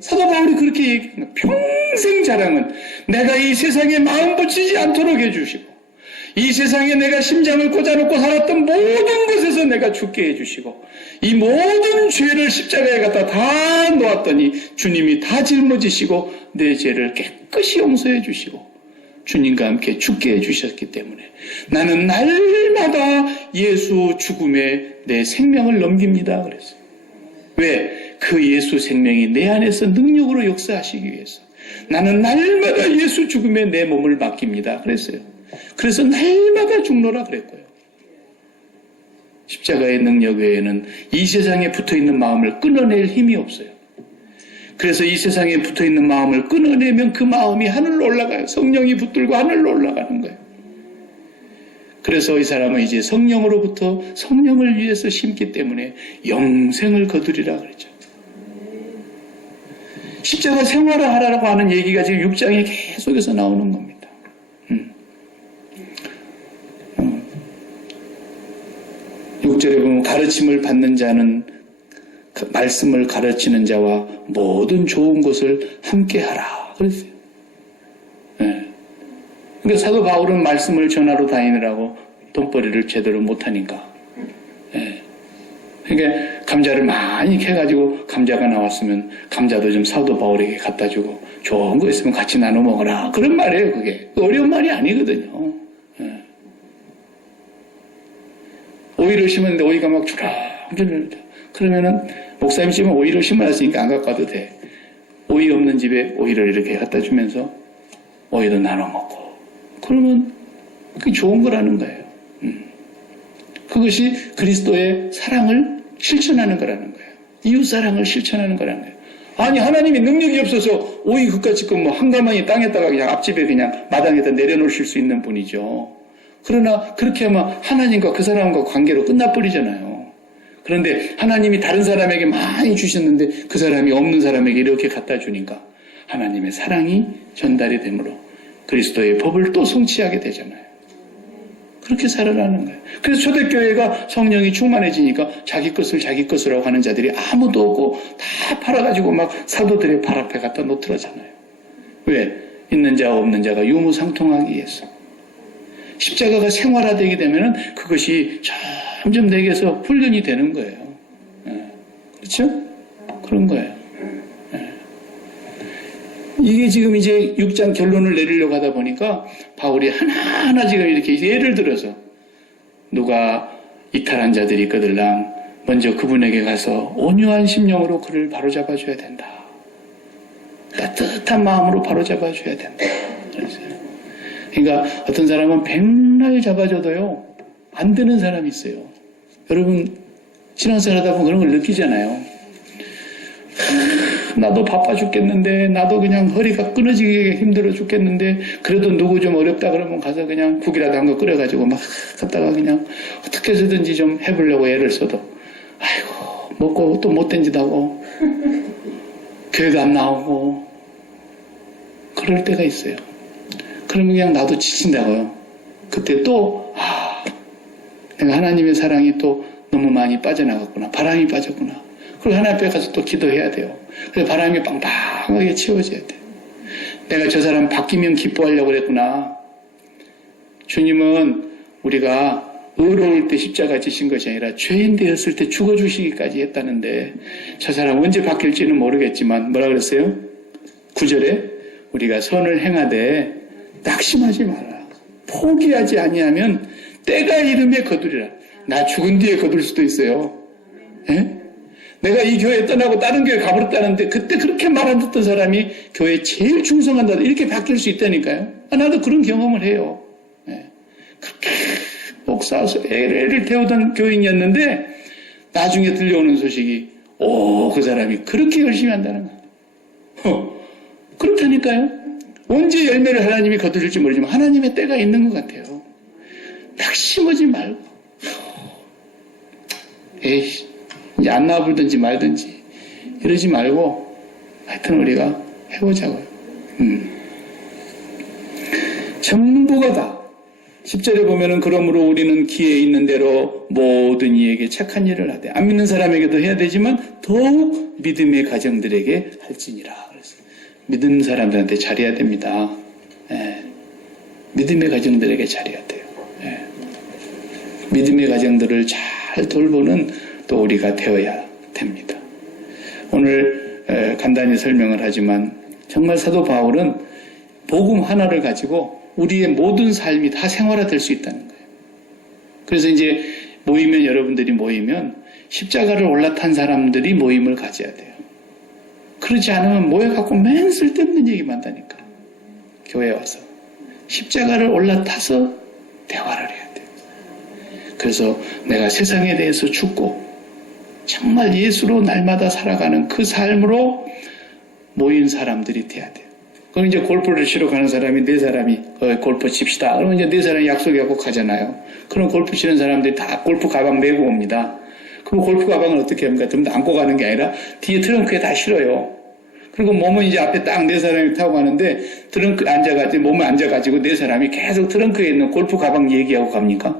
사도 바울이 그렇게 얘기합니다. 평생 자랑은 내가 이 세상에 마음 붙이지 않도록 해주시고 이 세상에 내가 심장을 꽂아놓고 살았던 모든 것에서 내가 죽게 해주시고 이 모든 죄를 십자가에 갖다 다 놓았더니 주님이 다 짊어지시고 내 죄를 깨끗이 용서해 주시고 주님과 함께 죽게 해주셨기 때문에 나는 날마다 예수 죽음에 내 생명을 넘깁니다. 그랬어요. 왜? 그 예수 생명이 내 안에서 능력으로 역사하시기 위해서 나는 날마다 예수 죽음에 내 몸을 맡깁니다. 그랬어요. 그래서 날마다 죽노라 그랬고요. 십자가의 능력 외에는 이 세상에 붙어있는 마음을 끊어낼 힘이 없어요. 그래서 이 세상에 붙어있는 마음을 끊어내면 그 마음이 하늘로 올라가요. 성령이 붙들고 하늘로 올라가는 거예요. 그래서 이 사람은 이제 성령으로부터 성령을 위해서 심기 때문에 영생을 거두리라 그랬죠. 십자가 생활하라고 하는 얘기가 지금 6장에 계속해서 나오는 겁니다. 6절에 보면 가르침을 받는 자는 그 말씀을 가르치는 자와 모든 좋은 것을 함께 하라 그랬어요. 네. 그러니까 사도 바울은 말씀을 전하러 다니느라고 돈벌이를 제대로 못하니까. 예. 그러니까 감자를 많이 캐가지고 감자가 나왔으면 감자도 좀 사도 바울에게 갖다 주고 좋은 거 있으면 같이 나눠 먹어라. 그런 말이에요, 그게. 어려운 말이 아니거든요. 예. 오이를 심었는데 오이가 막 주렁주렁. 그러면은 목사님 집은 오이를 심어놨으니까 안 갖고 와도 돼. 오이 없는 집에 오이를 이렇게 갖다 주면서 오이도 나눠 먹고. 그러면 그게 좋은 거라는 거예요. 그것이 그리스도의 사랑을 실천하는 거라는 거예요. 이웃사랑을 실천하는 거라는 거예요. 아니 하나님이 능력이 없어서 오이 그까짓 거 뭐 한 가마니 땅에다가 그냥 앞집에 그냥 마당에다 내려놓으실 수 있는 분이죠. 그러나 그렇게 하면 하나님과 그 사람과 관계로 끝나버리잖아요. 그런데 하나님이 다른 사람에게 많이 주셨는데 그 사람이 없는 사람에게 이렇게 갖다 주니까 하나님의 사랑이 전달이 되므로 그리스도의 법을 또 성취하게 되잖아요. 그렇게 살아가는 거예요. 그래서 초대교회가 성령이 충만해지니까 자기 것을 자기 것이라고 하는 자들이 아무도 없고 다 팔아가지고 막 사도들의 발 앞에 갖다 놓더라잖아요. 왜? 있는 자와 없는 자가 유무상통하기 위해서. 십자가가 생활화되게 되면은 그것이 점점 내게서 훈련이 되는 거예요. 그렇죠? 그런 거예요. 이게 지금 이제 6장 결론을 내리려고 하다 보니까 바울이 하나하나 지금 이렇게 예를 들어서 누가 이탈한 자들이 있거들랑 먼저 그분에게 가서 온유한 심령으로 그를 바로잡아줘야 된다. 따뜻한 마음으로 바로잡아줘야 된다. 그러니까 어떤 사람은 백날 잡아줘도요 안 되는 사람이 있어요. 여러분 신앙생활 하다 보면 그런 걸 느끼잖아요. 나도 바빠 죽겠는데 나도 그냥 허리가 끊어지게 힘들어 죽겠는데 그래도 누구 좀 어렵다 그러면 가서 그냥 국이라도 한 거 끓여가지고 막 갖다가 그냥 어떻게 해서든지 좀 해보려고 애를 써도 아이고 먹고 또 못된 짓 하고 교회도 안 나오고 그럴 때가 있어요. 그러면 그냥 나도 지친다고요. 그때 또 내가 하나님의 사랑이 또 너무 많이 빠져나갔구나. 바람이 빠졌구나. 그리고 하나님 앞에 가서 또 기도해야 돼요. 그래서 바람이 빵빵하게 채워져야 돼요. 내가 저 사람 바뀌면 기뻐하려고 그랬구나. 주님은 우리가 의로울 때 십자가 지신 것이 아니라 죄인 되었을 때 죽어주시기까지 했다는데 저 사람 언제 바뀔지는 모르겠지만 뭐라 그랬어요? 9절에 우리가 선을 행하되 낙심하지 마라. 포기하지 아니하면 때가 이름에 거두리라. 나 죽은 뒤에 거둘 수도 있어요. 예? 내가 이 교회 떠나고 다른 교회 가버렸다는데 그때 그렇게 말 안 듣던 사람이 교회에 제일 충성한다 이렇게 바뀔 수 있다니까요. 나도 그런 경험을 해요. 예. 그렇게 목사서 애를 태우던 교인이었는데 나중에 들려오는 소식이 그 사람이 그렇게 열심히 한다는 거예요. 그렇다니까요. 언제 열매를 하나님이 거두실지 모르지만 하나님의 때가 있는 것 같아요. 낙심하지 말고 에이씨 이제 안 나와불든지 말든지 이러지 말고 하여튼 우리가 해보자고요. 전부가 다 10절에 보면은 그러므로 우리는 기회 있는 대로 모든 이에게 착한 일을 하되 안 믿는 사람에게도 해야 되지만 더욱 믿음의 가정들에게 할지니라. 그래서 믿음 사람들한테 잘해야 됩니다. 예. 믿음의 가정들에게 잘해야 돼요. 예. 믿음의 가정들을 잘 돌보는 또 우리가 되어야 됩니다. 오늘 간단히 설명을 하지만 정말 사도 바울은 복음 하나를 가지고 우리의 모든 삶이 다 생활화될 수 있다는 거예요. 그래서 이제 모이면 여러분들이 모이면 십자가를 올라탄 사람들이 모임을 가져야 돼요. 그렇지 않으면 모여갖고 맨 쓸데없는 얘기만 한다니까. 교회에 와서 십자가를 올라타서 대화를 해야 돼요. 그래서 내가 세상에 대해서 죽고 정말 예수로 날마다 살아가는 그 삶으로 모인 사람들이 돼야 돼요. 그럼 이제 골프를 치러 가는 사람이 네 사람이 골프 칩시다. 그러면 이제 네 사람이 약속하고 가잖아요. 그럼 골프 치는 사람들이 다 골프 가방 메고 옵니다. 그럼 골프 가방을 어떻게 합니까? 좀 안고 가는 게 아니라 뒤에 트렁크에 다 실어요. 그리고 몸은 이제 앞에 딱 네 사람이 타고 가는데 트렁크 앉아가지고 몸에 앉아가지고 네 사람이 계속 트렁크에 있는 골프 가방 얘기하고 갑니까?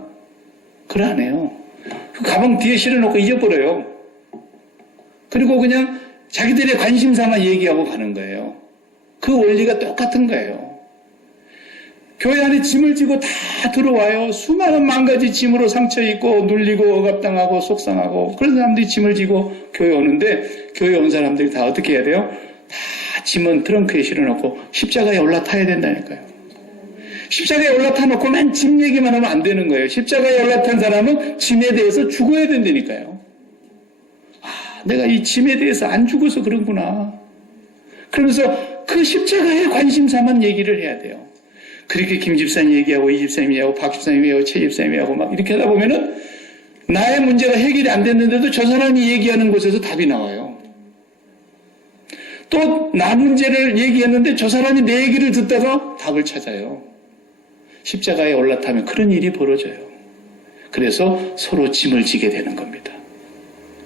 그래 안 해요. 그 가방 뒤에 실어놓고 잊어버려요. 그리고 그냥 자기들의 관심사만 얘기하고 가는 거예요. 그 원리가 똑같은 거예요. 교회 안에 짐을 지고 다 들어와요. 수많은 만 가지 짐으로 상처 입고 눌리고 억압당하고 속상하고 그런 사람들이 짐을 지고 교회 오는데 교회 온 사람들이 다 어떻게 해야 돼요? 다 짐은 트렁크에 실어놓고 십자가에 올라타야 된다니까요. 십자가에 올라타 놓고만 짐 얘기만 하면 안 되는 거예요. 십자가에 올라탄 사람은 짐에 대해서 죽어야 된다니까요. 내가 이 짐에 대해서 안 죽어서 그런구나. 그러면서 그 십자가에 관심사만 얘기를 해야 돼요. 그렇게 김 집사님 얘기하고 이 집사님 얘기하고 박 집사님 얘기하고 최 집사님 얘기하고 막 이렇게 하다 보면은 나의 문제가 해결이 안 됐는데도 저 사람이 얘기하는 곳에서 답이 나와요. 또 나 문제를 얘기했는데 저 사람이 내 얘기를 듣다가 답을 찾아요. 십자가에 올라타면 그런 일이 벌어져요. 그래서 서로 짐을 지게 되는 겁니다.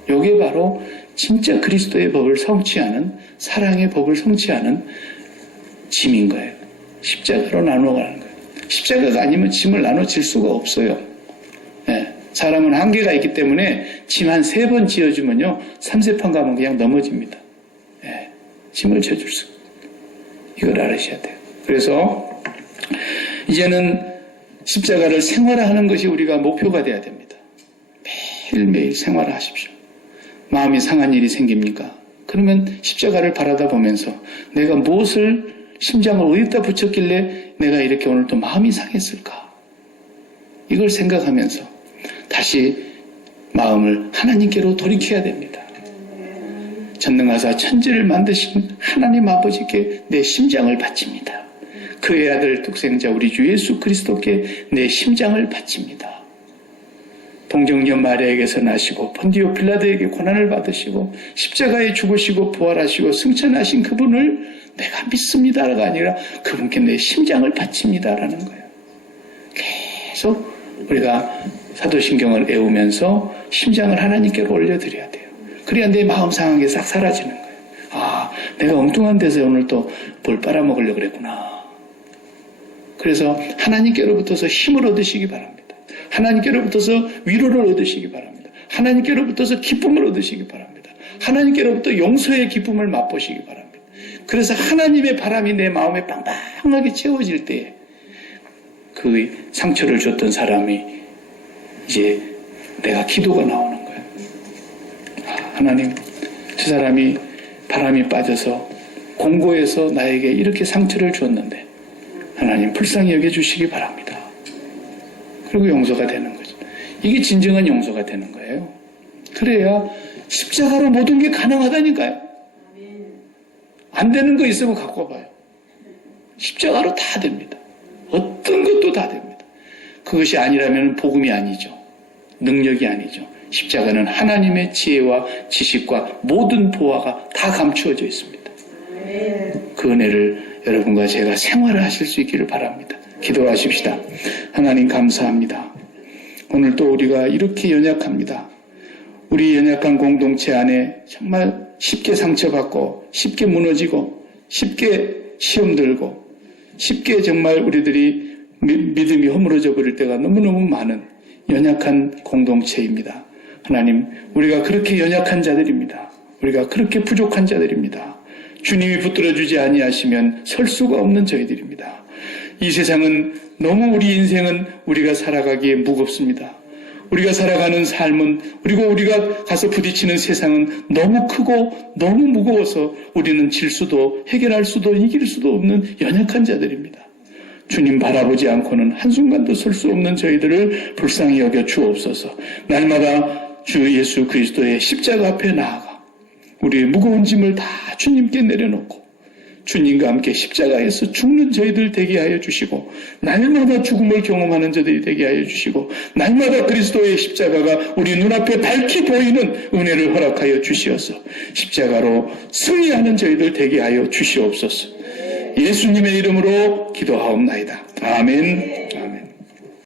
이게 바로 진짜 그리스도의 법을 성취하는, 사랑의 법을 성취하는 짐인 거예요. 십자가로 나눠가는 거예요. 십자가가 아니면 짐을 나눠질 수가 없어요. 네. 사람은 한계가 있기 때문에 짐 한 3번 지어주면요, 3세판 가면 그냥 넘어집니다. 네. 짐을 져줄 수. 이걸 알으셔야 돼요. 그래서 이제는 십자가를 생활화하는 것이 우리가 목표가 돼야 됩니다. 매일매일 생활화하십시오. 마음이 상한 일이 생깁니까? 그러면 십자가를 바라다 보면서 내가 무엇을 심장을 어디다 붙였길래 내가 이렇게 오늘 또 마음이 상했을까? 이걸 생각하면서 다시 마음을 하나님께로 돌이켜야 됩니다. 전능하사 천지를 만드신 하나님 아버지께 내 심장을 바칩니다. 그의 아들 독생자 우리 주 예수 그리스도께 내 심장을 바칩니다. 동정녀 마리아에게서 나시고 본디오 빌라도에게 고난을 받으시고 십자가에 죽으시고 부활하시고 승천하신 그분을 내가 믿습니다가 아니라 그분께 내 심장을 바칩니다라는 거예요. 계속 우리가 사도신경을 외우면서 심장을 하나님께로 올려드려야 돼요. 그래야 내 마음 상한 게 싹 사라지는 거예요. 아, 내가 엉뚱한 데서 오늘 또 뭘 빨아먹으려고 그랬구나. 그래서 하나님께로부터서 힘을 얻으시기 바랍니다. 하나님께로부터서 위로를 얻으시기 바랍니다. 하나님께로부터서 기쁨을 얻으시기 바랍니다. 하나님께로부터 용서의 기쁨을 맛보시기 바랍니다. 그래서 하나님의 바람이 내 마음에 빵빵하게 채워질 때 그 상처를 줬던 사람이 이제 내가 기도가 나오는 거예요. 하나님, 저 사람이 바람이 빠져서 공고해서 나에게 이렇게 상처를 줬는데 하나님 불쌍히 여겨주시기 바랍니다. 그리고 용서가 되는 거죠. 이게 진정한 용서가 되는 거예요. 그래야 십자가로 모든 게 가능하다니까요. 안 되는 거 있으면 갖고 와봐요. 십자가로 다 됩니다. 어떤 것도 다 됩니다. 그것이 아니라면 복음이 아니죠. 능력이 아니죠. 십자가는 하나님의 지혜와 지식과 모든 보화가 다 감추어져 있습니다. 그 은혜를 여러분과 제가 생활을 하실 수 있기를 바랍니다. 기도하십시다. 하나님 감사합니다. 오늘 또 우리가 이렇게 연약합니다. 우리 연약한 공동체 안에 정말 쉽게 상처받고 쉽게 무너지고 쉽게 시험 들고 쉽게 정말 우리들이 믿음이 허물어져 버릴 때가 너무너무 많은 연약한 공동체입니다. 하나님, 우리가 그렇게 연약한 자들입니다. 우리가 그렇게 부족한 자들입니다. 주님이 붙들어주지 아니하시면 설 수가 없는 저희들입니다. 이 세상은 너무 우리 인생은 우리가 살아가기에 무겁습니다. 우리가 살아가는 삶은 그리고 우리가 가서 부딪히는 세상은 너무 크고 너무 무거워서 우리는 질 수도 해결할 수도 이길 수도 없는 연약한 자들입니다. 주님 바라보지 않고는 한순간도 설 수 없는 저희들을 불쌍히 여겨 주옵소서. 날마다 주 예수 그리스도의 십자가 앞에 나아가 우리의 무거운 짐을 다 주님께 내려놓고 주님과 함께 십자가에서 죽는 저희들 되게 하여 주시고 날마다 죽음을 경험하는 저들이 되게 하여 주시고 날마다 그리스도의 십자가가 우리 눈앞에 밝히 보이는 은혜를 허락하여 주시어서 십자가로 승리하는 저희들 되게 하여 주시옵소서. 예수님의 이름으로 기도하옵나이다. 아멘.